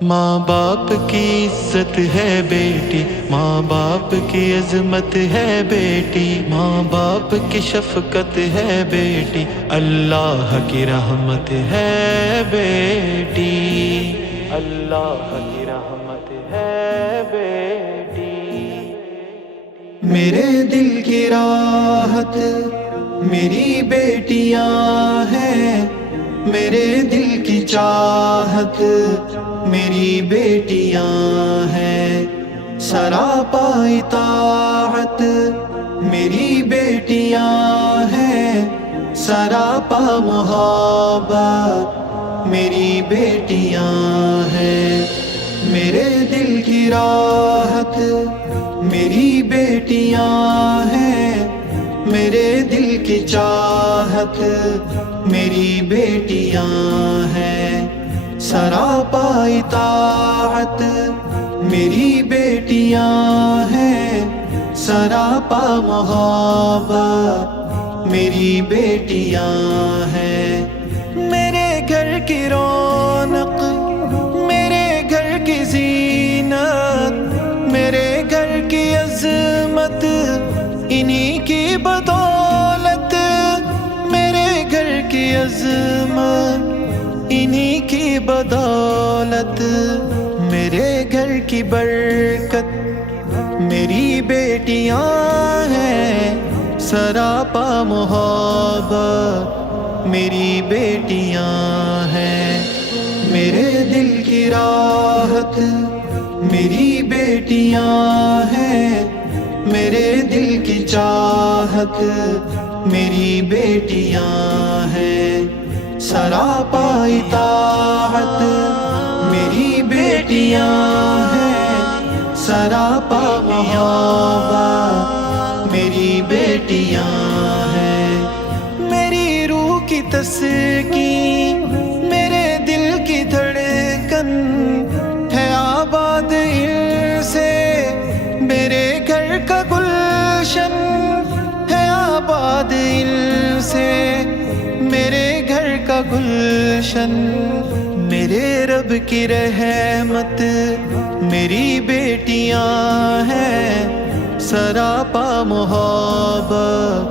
ماں باپ کی عزت ہے بیٹی، ماں باپ کی عظمت ہے بیٹی، ماں باپ کی شفقت ہے بیٹی، اللہ کی رحمت ہے بیٹی، اللہ کی رحمت ہے بیٹی۔ میرے دل کی راحت میری بیٹیاں ہیں، میرے دل کی چاہت میری بیٹیاں ہیں، سراپا اطاعت میری بیٹیاں ہیں، سراپا محبت میری بیٹیاں ہیں۔ میرے دل کی راحت میری بیٹیاں ہیں، میرے دل کی چاہت میری بیٹیاں ہیں، سراپا اطاعت میری بیٹیاں ہیں، سراپا محبت میری بیٹیاں ہیں۔ میرے گھر کی رونق، میرے گھر کی زینت، میرے گھر کی عظمت انہی کی بدولت، میرے گھر کی عظمت انہی کی بدولت، میرے گھر کی برکت میری بیٹیاں ہیں، سراپا محبت میری بیٹیاں ہیں۔ میرے دل کی راحت میری بیٹیاں ہیں، میرے دل کی چاہت میری بیٹیاں ہیں، سراپا اطاعت میری بیٹیاں ہیں، سراپا محبت میری بیٹیاں ہیں۔ میری روح کی تسکین، میرے دل کی دھڑکن ہے آباد ان سے، میرے گھر کا گلشن ہے آباد ان سے، میرے گھر کا گلشن۔ میرے رب کی رحمت میری بیٹیاں ہیں، سراپا محبت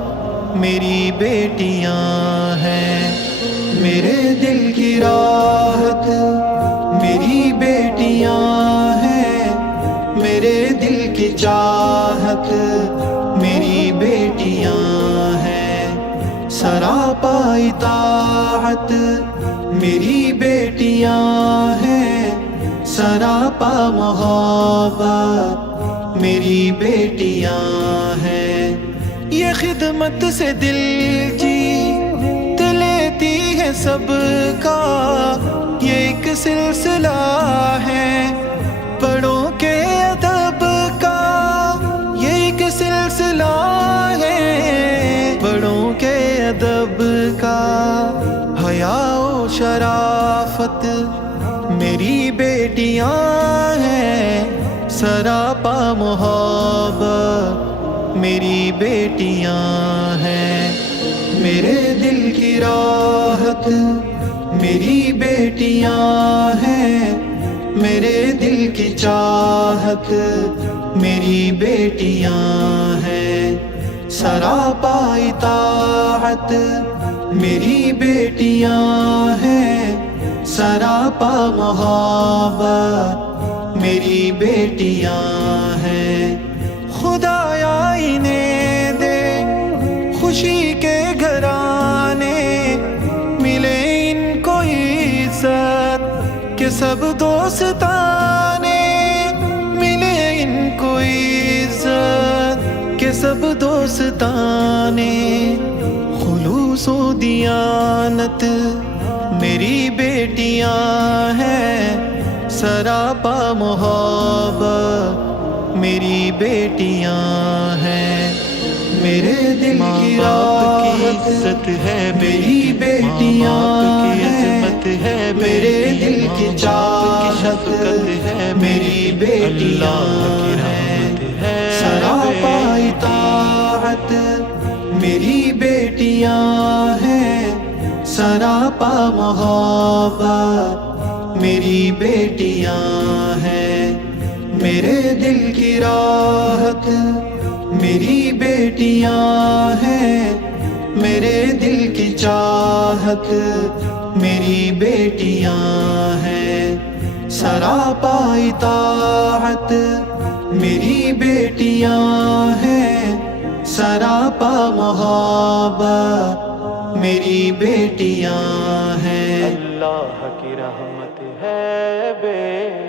میری بیٹیاں ہیں۔ میرے دل کی راحت میری بیٹیاں ہیں، میرے دل کی چاہت میری بیٹیاں ہیں، سراپا اطاعت میری بیٹیاں ہیں، سراپا محبت میری بیٹیاں ہیں۔ یہ خدمت سے دل جیت لیتی ہے سب کا، یہ ایک سلسلہ ہے بڑوں کے ادب کا، یہ ایک سلسلہ ہے بڑوں کے ادب کا۔ حیا و شرافت میری بیٹیاں ہیں، سراپا محبت میری بیٹیاں ہیں۔ میرے دل کی راحت میری بیٹیاں ہیں، میرے دل کی چاہت میری بیٹیاں ہیں، سراپا اطاعت میری بیٹیاں ہیں، سراپا محبت میری بیٹیاں ہیں۔ خدایا انہیں دے خوشی کے گھرانے، ملے ان کو عزت کہ سب دوستانے، ملے ان کو عزت کہ سب دوستانے۔ خلوص و دیانت میری بیٹیاں ہیں، سراپا محبت میری بیٹیاں ہیں۔ میرے دل کی راحت عزت ہے میری بیٹیاں ہیں، میرے دل کی چاہت میری بیٹیاں ہیں، سراپا اطاعت میری بیٹیاں ہیں، سراپا محبت میری بیٹیاں ہیں، میرے دل کی راحت میری بیٹیاں ہیں، میرے دل کی چاہت میری بیٹیاں ہیں، سراپا اطاعت میری بیٹیاں ہیں، سراپا محبت میری بیٹیاں ہیں۔ اللہ کی رحمت ہے بیٹی